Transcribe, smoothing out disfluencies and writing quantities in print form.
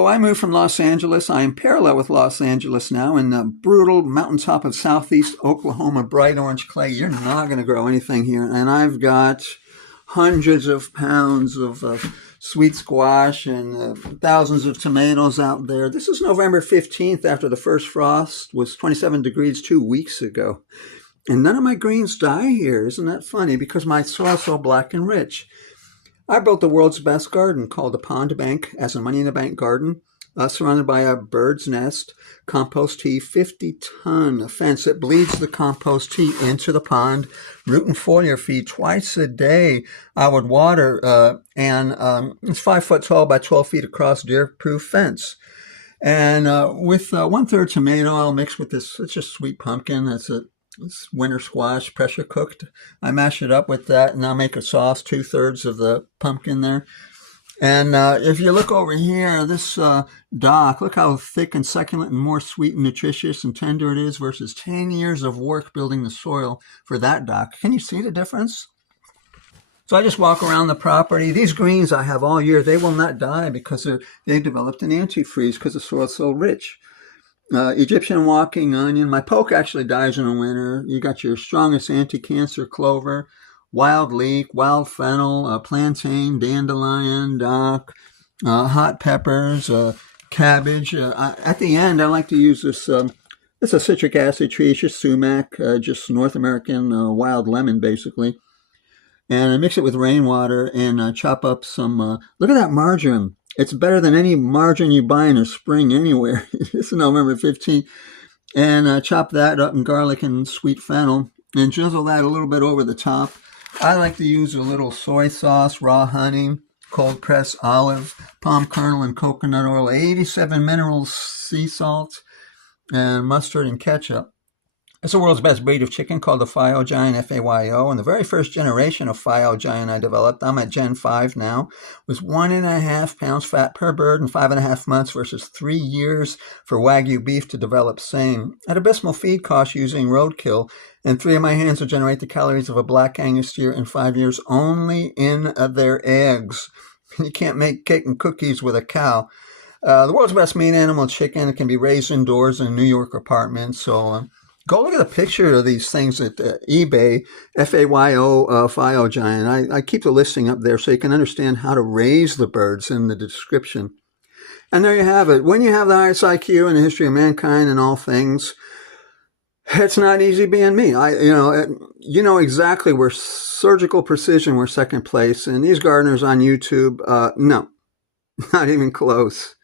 Oh, I moved from Los Angeles. I am parallel with Los Angeles now in the brutal mountaintop of southeast Oklahoma, bright orange clay. You're not going to grow anything here. And I've got hundreds of pounds of sweet squash and thousands of tomatoes out there. This is November 15th after the first frost was 27 degrees 2 weeks ago. And none of my greens die here. Isn't that funny? Because my soil's so black and rich. I built the world's best garden called a pond bank as a money in the bank garden, surrounded by a bird's nest, compost tea, 50-ton fence that bleeds the compost tea into the pond, root and foliar feed twice a day. I would water, and it's 5 foot tall by 12 feet across, deer-proof fence. And with 1/3 tomato, I'll mix with this. It's just sweet pumpkin. It's winter squash, pressure cooked. I mash it up with that, and I'll make a sauce, 2/3 of the pumpkin there. And if you look over here, this dock, look how thick and succulent and more sweet and nutritious and tender it is versus 10 years of work building the soil for that dock. Can you see the difference? So I just walk around the property. These greens I have all year, they will not die because they've developed an antifreeze because the soil's so rich. Egyptian walking onion. My poke actually dies in the winter. You got your strongest anti-cancer clover, wild leek, wild fennel, plantain, dandelion, dock, hot peppers, cabbage. At the end, I like to use this. It's a citric acid tree. It's just sumac, just North American wild lemon, basically. And I mix it with rainwater and chop up some. Look at that marjoram. It's better than any margarine you buy in a spring anywhere. This is November 15th. And chop that up in garlic and sweet fennel and drizzle that a little bit over the top. I like to use a little soy sauce, raw honey, cold pressed olive, palm kernel, and coconut oil, 87 minerals, sea salt, and mustard and ketchup. It's the world's best breed of chicken called the Fayal Giant, F-A-Y-O. And the very first generation of Fayal Giant I developed, I'm at Gen 5 now, was 1.5 pounds fat per bird in 5.5 months versus 3 years for Wagyu beef to develop same. At abysmal feed cost using roadkill, and 3 of my hands will generate the calories of a black Angus steer in 5 years only in their eggs. You can't make cake and cookies with a cow. The world's best meat animal, chicken. It can be raised indoors in New York apartments. So go look at a picture of these things at eBay, F-A-Y-O, Fayal Giant. I keep the listing up there so you can understand how to raise the birds in the description. And there you have it. When you have the highest IQ in the history of mankind and all things, it's not easy being me. You know exactly where surgical precision were second place. And these gardeners on YouTube, no, not even close.